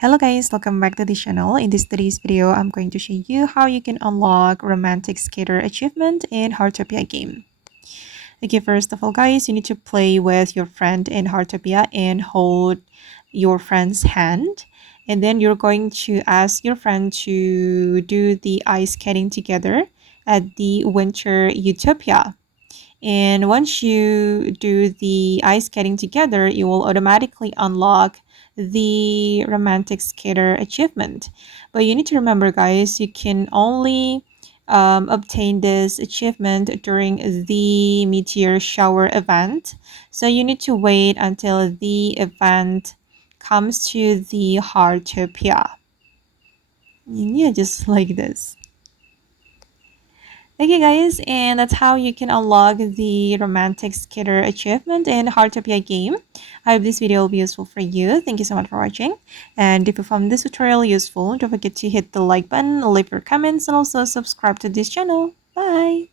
Hello guys, welcome back to the channel. In today's video, I'm going to show you how you can unlock romantic skater achievement in Hearttopia game. Okay, first of all guys, you need to play with your friend in Hearttopia and hold your friend's hand. And then you're going to ask your friend to do the ice skating together at the winter Utopia. And once you do the ice skating together, you will automatically unlock the romantic skater achievement. But you need to remember, guys, you can only obtain this achievement during the Meteor shower event. So you need to wait until the event comes to the Hearttopia. Yeah, just like this. Okay guys, and that's how you can unlock the romantic skater achievement in Hearttopia game. I hope this video will be useful for you. Thank you so much for watching. And if you found this tutorial useful, don't forget to hit the like button, leave your comments, and also subscribe to this channel. Bye!